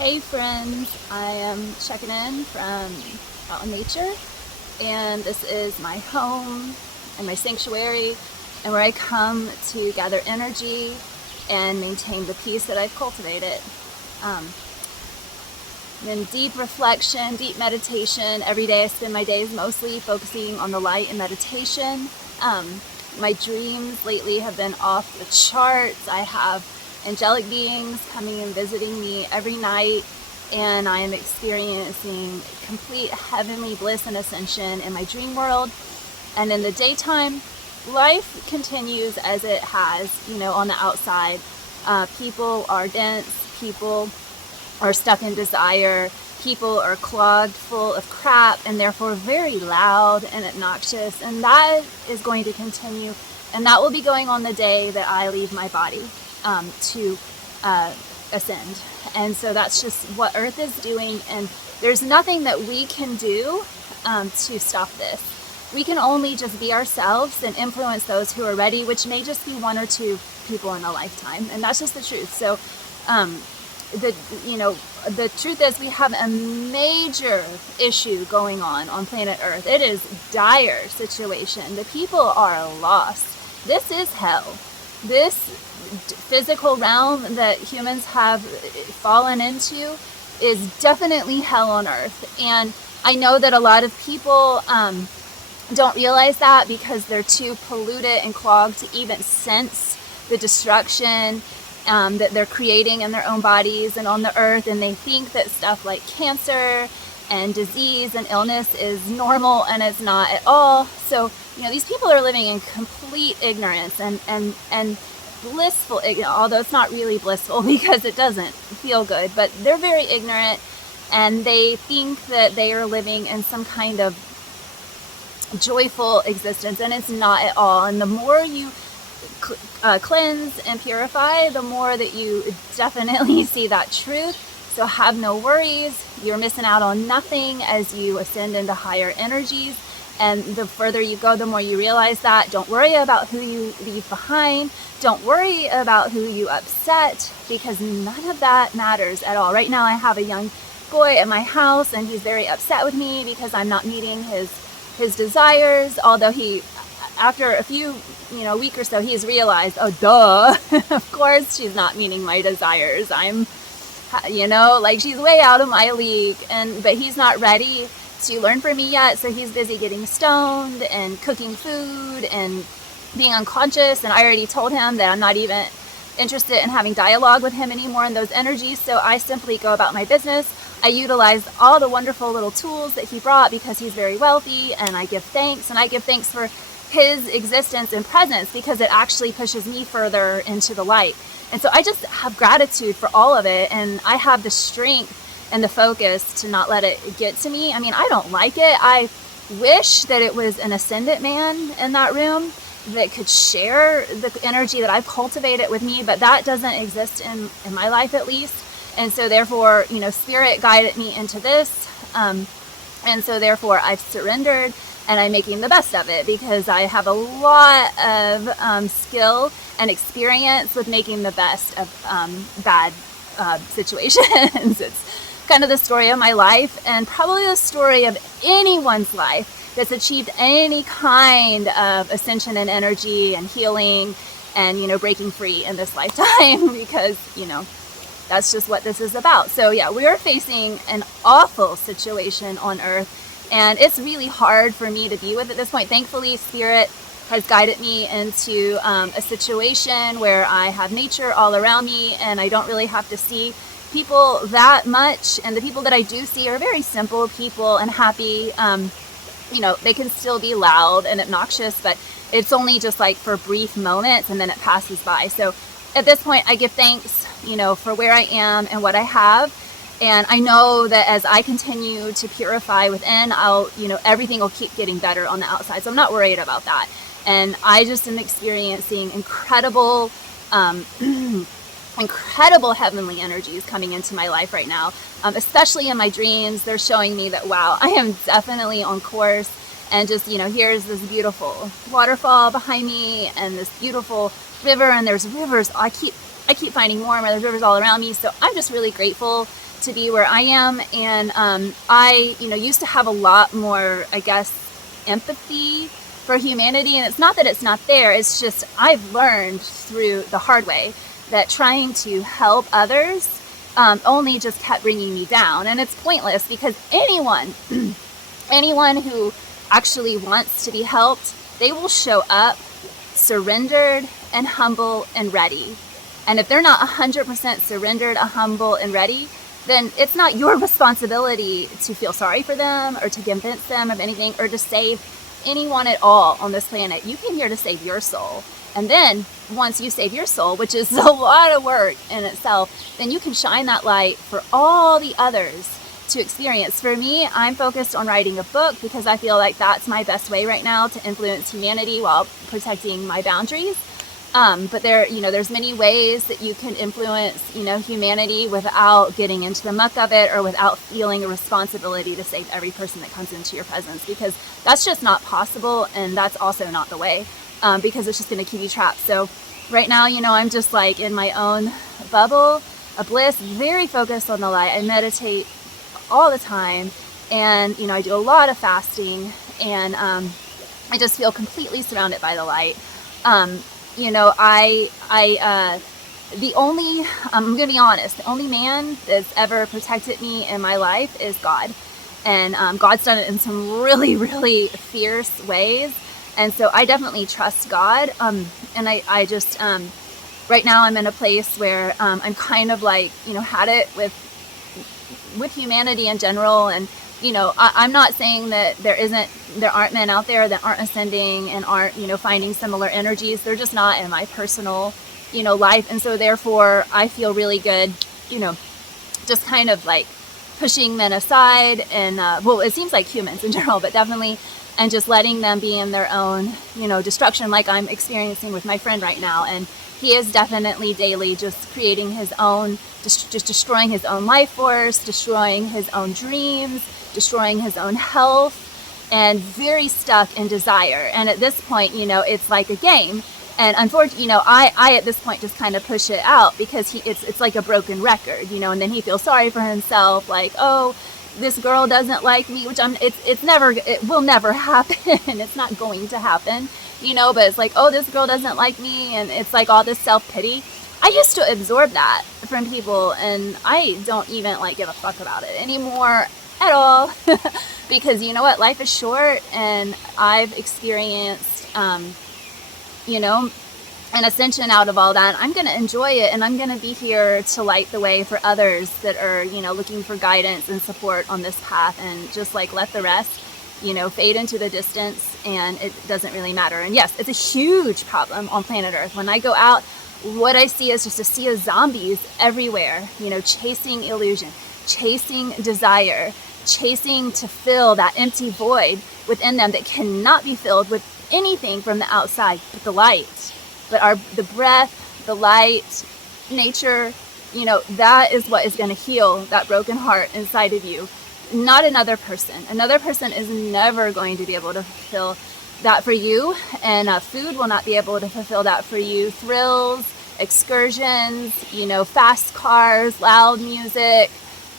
Hey friends, I am checking in from out in nature, and this is my home and my sanctuary, and where I come to gather energy and maintain the peace that I've cultivated. Um, in deep reflection, deep meditation, every day I spend my days mostly focusing on the light and meditation. My dreams lately have been off the charts. I have angelic beings coming and visiting me every night, and I am experiencing complete heavenly bliss and ascension in my dream world. And in the daytime, life continues as it has, on the outside. People are dense, people are stuck in desire, people are clogged full of crap and therefore very loud and obnoxious, and that is going to continue, and that will be going on the day that I leave my body to ascend. And so that's just what Earth is doing, and there's nothing that we can do to stop this. We can only just be ourselves and influence those who are ready, which may just be one or two people in a lifetime, and that's just the truth. So the truth is we have a major issue going on planet Earth. It is dire situation. The people are lost. This is hell. This physical realm that humans have fallen into is definitely hell on Earth. And I know that a lot of people don't realize that because they're too polluted and clogged to even sense the destruction that they're creating in their own bodies and on the earth, and they think that stuff like cancer and disease and illness is normal, and it's not at all. So these people are living in complete ignorance and blissful ignorance, although it's not really blissful because it doesn't feel good, but they're very ignorant, and they think that they are living in some kind of joyful existence, and it's not at all. And the more you cleanse and purify, the more that you definitely see that truth. So have no worries. You're missing out on nothing as you ascend into higher energies. And the further you go, the more you realize that. Don't worry about who you leave behind. Don't worry about who you upset, because none of that matters at all. Right now I have a young boy at my house, and he's very upset with me because I'm not meeting his desires, although after a few week or so, he's realized, oh duh, of course she's not meeting my desires. I'm she's way out of my league, but he's not ready to learn from me yet, so he's busy getting stoned and cooking food and being unconscious. And I already told him that I'm not even interested in having dialogue with him anymore in those energies, so I simply go about my business. I utilize all the wonderful little tools that he brought because he's very wealthy, and I give thanks, and I give thanks for his existence and presence because it actually pushes me further into the light. And so I just have gratitude for all of it, and I have the strength and the focus to not let it get to me. I mean, I don't like it. I wish that it was an ascendant man in that room that could share the energy that I've cultivated with me, but that doesn't exist in my life, at least. And so therefore, spirit guided me into this, and so therefore I've surrendered, and I'm making the best of it because I have a lot of skill and experience with making the best of bad situations. It's kind of the story of my life, and probably the story of anyone's life that's achieved any kind of ascension and energy and healing and breaking free in this lifetime because that's just what this is about. So yeah, we are facing an awful situation on Earth, and it's really hard for me to be with at this point. Thankfully, Spirit has guided me into a situation where I have nature all around me, and I don't really have to see people that much. And the people that I do see are very simple people and happy. They can still be loud and obnoxious, but it's only just like for brief moments, and then it passes by. So at this point, I give thanks, for where I am and what I have. And I know that as I continue to purify within, everything will keep getting better on the outside. So I'm not worried about that. And I just am experiencing incredible, incredible heavenly energies coming into my life right now. Especially in my dreams, they're showing me that, wow, I am definitely on course. And just, here's this beautiful waterfall behind me and this beautiful river, and there's rivers. I keep finding more and more. There's rivers all around me. So I'm just really grateful to be where I am. And I, used to have a lot more, I guess, empathy for humanity. And it's not that it's not there. It's just I've learned through the hard way that trying to help others only just kept bringing me down. And it's pointless, because anyone who actually wants to be helped, they will show up surrendered and humble and ready. And if they're not 100% surrendered, humble and ready, then it's not your responsibility to feel sorry for them or to convince them of anything or to save anyone at all on this planet. You came here to save your soul. And then once you save your soul, which is a lot of work in itself, then you can shine that light for all the others to experience. For me, I'm focused on writing a book because I feel like that's my best way right now to influence humanity while protecting my boundaries. But there's many ways that you can influence, humanity without getting into the muck of it or without feeling a responsibility to save every person that comes into your presence, because that's just not possible. And that's also not the way, because it's just going to keep you trapped. So right now, I'm just like in my own bubble of bliss, very focused on the light. I meditate all the time, and, I do a lot of fasting, and I just feel completely surrounded by the light. I'm going to be honest, the only man that's ever protected me in my life is God. And God's done it in some really, really fierce ways. And so I definitely trust God. And I just, right now I'm in a place where I'm kind of like, had it with humanity in general. And, I'm not saying that there aren't men out there that aren't ascending and aren't, finding similar energies. They're just not in my personal, life. And so therefore I feel really good, just kind of like pushing men aside and, it seems like humans in general, but definitely, and just letting them be in their own, destruction, like I'm experiencing with my friend right now. And he is definitely daily just creating his own, just destroying his own life force, destroying his own dreams, destroying his own health, and very stuck in desire. And at this point, it's like a game. And unfortunately, I at this point just kind of push it out because it's like a broken record, and then he feels sorry for himself, like, oh, this girl doesn't like me, which it will never happen. It's not going to happen, but it's like, oh, this girl doesn't like me. And it's like all this self-pity. I used to absorb that from people, and I don't even give a fuck about it anymore at all. Because you know what, life is short, and I've experienced, an ascension out of all that. I'm going to enjoy it, and I'm going to be here to light the way for others that are, looking for guidance and support on this path, and just let the rest, fade into the distance, and it doesn't really matter. And yes, it's a huge problem on planet Earth. When I go out, what I see is just a sea of zombies everywhere, chasing illusion, chasing desire, chasing to fill that empty void within them that cannot be filled with anything from the outside but the light. But the breath, the light, nature, that is what is going to heal that broken heart inside of you. Not another person. Another person is never going to be able to fulfill that for you. And food will not be able to fulfill that for you. Thrills, excursions, fast cars, loud music,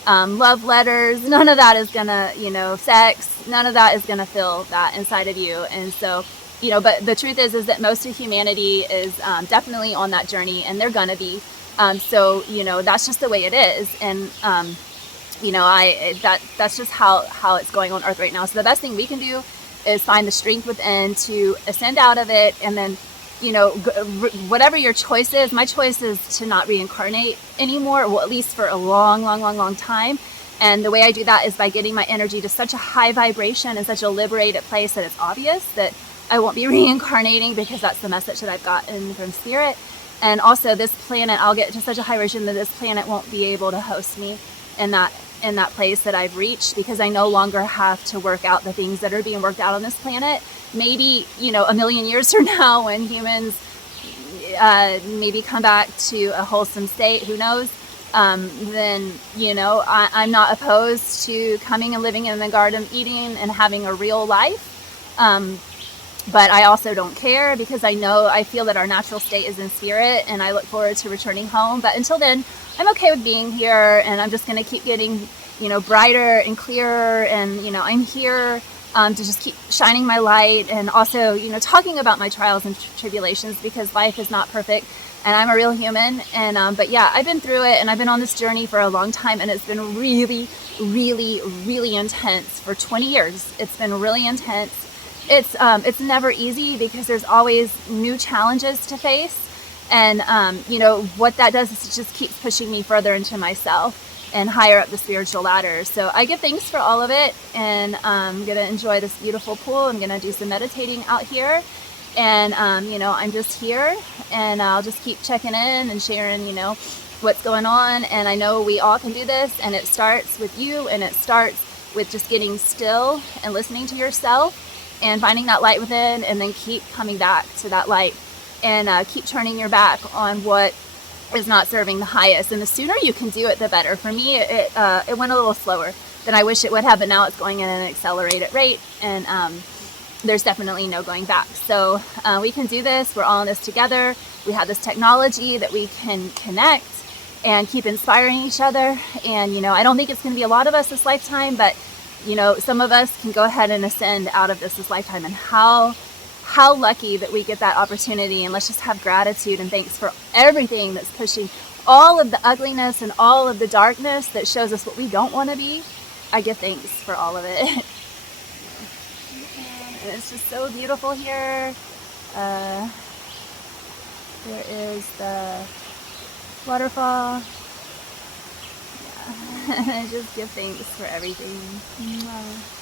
love letters, none of that is going to, sex, none of that is going to fill that inside of you. And so, but the truth is that most of humanity is definitely on that journey, and they're going to be. So, that's just the way it is. And, that's just how it's going on Earth right now. So the best thing we can do is find the strength within to ascend out of it. And then, whatever your choice is, my choice is to not reincarnate anymore, well, at least for a long, long, long, long time. And the way I do that is by getting my energy to such a high vibration and such a liberated place that it's obvious that I won't be reincarnating, because that's the message that I've gotten from Spirit. And also this planet, I'll get to such a high vibration that this planet won't be able to host me in that place that I've reached, because I no longer have to work out the things that are being worked out on this planet. Maybe, a million years from now, when humans maybe come back to a wholesome state, who knows, then, I'm not opposed to coming and living in the Garden of Eden and having a real life. But I also don't care, because I feel that our natural state is in spirit, and I look forward to returning home. But until then, I'm okay with being here, and I'm just going to keep getting, brighter and clearer. And, I'm here to just keep shining my light, and also, talking about my trials and tribulations, because life is not perfect and I'm a real human. And, but yeah, I've been through it, and I've been on this journey for a long time, and it's been really, really, really intense for 20 years. It's been really intense. It's never easy, because there's always new challenges to face. And, what that does is it just keeps pushing me further into myself and higher up the spiritual ladder. So I give thanks for all of it, and I'm going to enjoy this beautiful pool. I'm going to do some meditating out here. And, I'm just here, and I'll just keep checking in and sharing, what's going on. And I know we all can do this, and it starts with you, and it starts with just getting still and listening to yourself and finding that light within, and then keep coming back to that light, and keep turning your back on what is not serving the highest. And the sooner you can do it, the better. For me, it went a little slower than I wish it would have, but now it's going at an accelerated rate, and there's definitely no going back. So we can do this. We're all in this together. We have this technology that we can connect and keep inspiring each other. And, I don't think it's going to be a lot of us this lifetime, but, some of us can go ahead and ascend out of this lifetime. And how lucky that we get that opportunity. And let's just have gratitude and thanks for everything that's pushing all of the ugliness and all of the darkness that shows us what we don't want to be. I give thanks for all of it. And it's just so beautiful here. There is the waterfall. Yeah. I just give thanks for everything. Mwah.